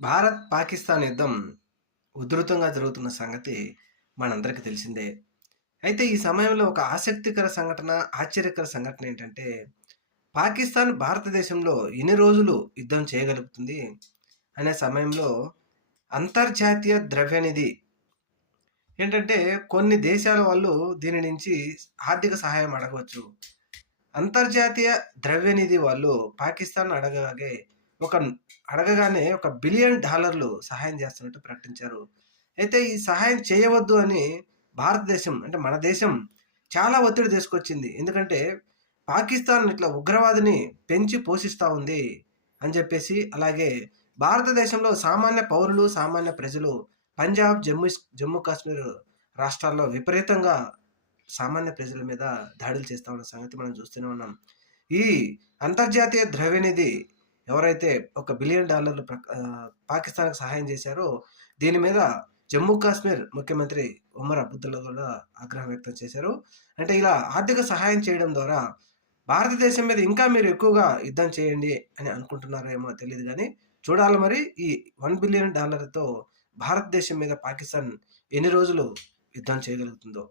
భారత్ పాకిస్తాన్ యుద్ధం ఉధృతంగా జరుగుతున్న సంగతి మనందరికీ తెలిసిందే. అయితే ఈ సమయంలో ఒక ఆసక్తికర సంఘటన, ఆశ్చర్యకర సంఘటన ఏంటంటే, పాకిస్తాన్ భారతదేశంలో ఎన్ని రోజులు యుద్ధం చేయగలుగుతుంది అనే సమయంలో అంతర్జాతీయ ద్రవ్యనిధి ఏంటంటే, కొన్ని దేశాల వాళ్ళు దీని నుంచి ఆర్థిక సహాయం అడగవచ్చు. అంతర్జాతీయ ద్రవ్యనిధి వాళ్ళు పాకిస్తాన్ ఒక అడగగానే $1 బిలియన్ సహాయం చేస్తున్నట్టు ప్రకటించారు. అయితే ఈ సహాయం చేయవద్దు అని భారతదేశం అంటే మన దేశం చాలా ఒత్తిడి తీసుకొచ్చింది. ఎందుకంటే పాకిస్తాన్ ఇట్లా ఉగ్రవాదిని పెంచి పోషిస్తా ఉంది అని చెప్పేసి, అలాగే భారతదేశంలో సామాన్య పౌరులు, సామాన్య ప్రజలు పంజాబ్, జమ్మూ కాశ్మీర్ రాష్ట్రాల్లో విపరీతంగా సామాన్య ప్రజల మీద దాడులు చేస్తా ఉన్న సంగతి మనం చూస్తూనే ఉన్నాం. ఈ అంతర్జాతీయ ద్రవ్యనిధి ఎవరైతే $1 బిలియన్ పాకిస్తాన్‌కి సహాయం చేశారో, దీని మీద జమ్మూ కాశ్మీర్ ముఖ్యమంత్రి ఉమర్ అబ్దుల్లా కూడా ఆగ్రహం వ్యక్తం చేశారు. అంటే ఇలా ఆర్థిక సహాయం చేయడం ద్వారా భారతదేశం మీద ఇంకా మీరు ఎక్కువగా యుద్ధం చేయండి అని అనుకుంటున్నారో ఏమో తెలీదు గానీ, చూడాలి మరి ఈ $1 బిలియన్ భారతదేశం మీద పాకిస్తాన్ ఎన్ని రోజులు యుద్ధం చేయగలుగుతుందో.